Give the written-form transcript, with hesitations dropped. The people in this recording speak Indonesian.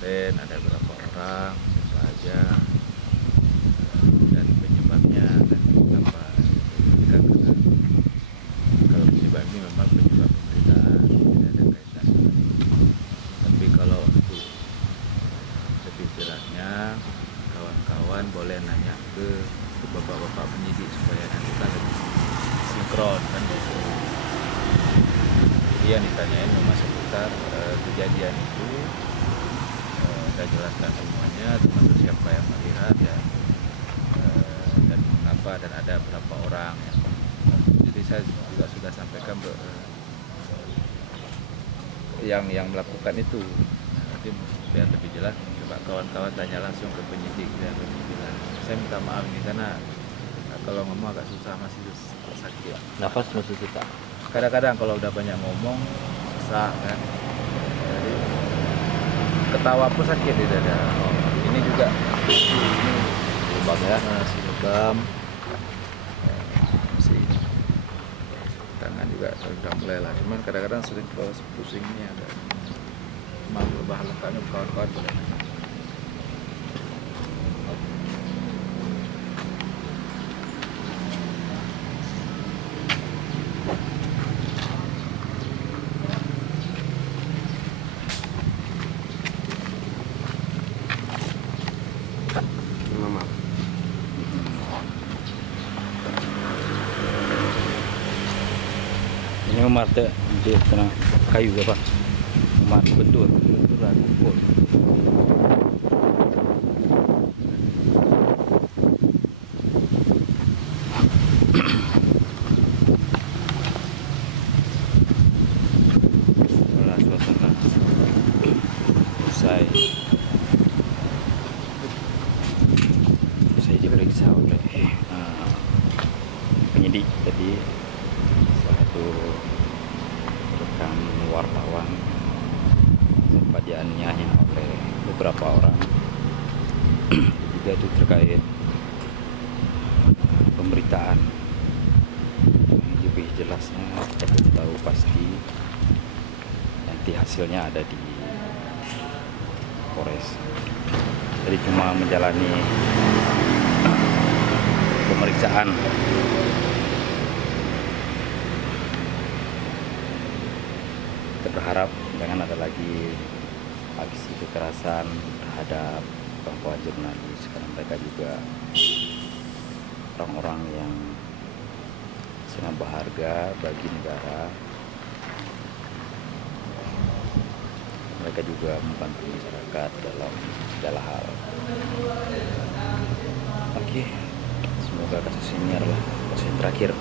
kemarin ada berapa orang, siapa aja, dan penyebabnya kan apa. Kan kalau penyebab ini memang penyebab pemberitaan, tidak ada kaitan. Tapi kalau untuk lebih jelasnya, kawan-kawan boleh nanya ke bapak-bapak penyidik supaya nanti kan lebih sinkron kan gitu. Dia ditanyain memang seputar kejadian itu, saya jelaskan semuanya, termasuk siapa yang melihat ya, dan mengapa, dan ada berapa orang ya. Jadi saya juga sudah sampaikan yang melakukan itu. Nanti biar lebih jelas, coba kawan-kawan tanya langsung ke penyidik dan lebih jelas. Saya minta maaf ini karena kalau ngomong agak susah, masih sakit. Nafas masih kita. Kadang-kadang kalau udah banyak ngomong susah kan. Jadi ketawa pun sakit di dada. Ini juga ini Lubang ya, si lubang. masih tangan juga sudah mulai lah. Cuman kadang-kadang sering pusing ini ada. Mau lebah lekanya kawan-kawan boleh nanya. Mama. Ini memarte dia kena kayu apa? Memarte betul lah kumpul. Itulah suasana usai diperiksa oleh penyidik tadi, salah satu rekan wartawan, sempat dianiaya oleh beberapa orang. Juga itu terkait pemberitaan. Lebih jelasnya kita belum tahu pasti, nanti hasilnya ada di Polres. Jadi cuma menjalani pemeriksaan. Kita berharap jangan ada lagi aksi kekerasan terhadap kawan-kawan jurnalis, karena mereka juga orang-orang yang sangat berharga bagi negara. Mereka juga membantu masyarakat dalam segala hal. Oke, semoga kasus ini adalah kasus yang terakhir.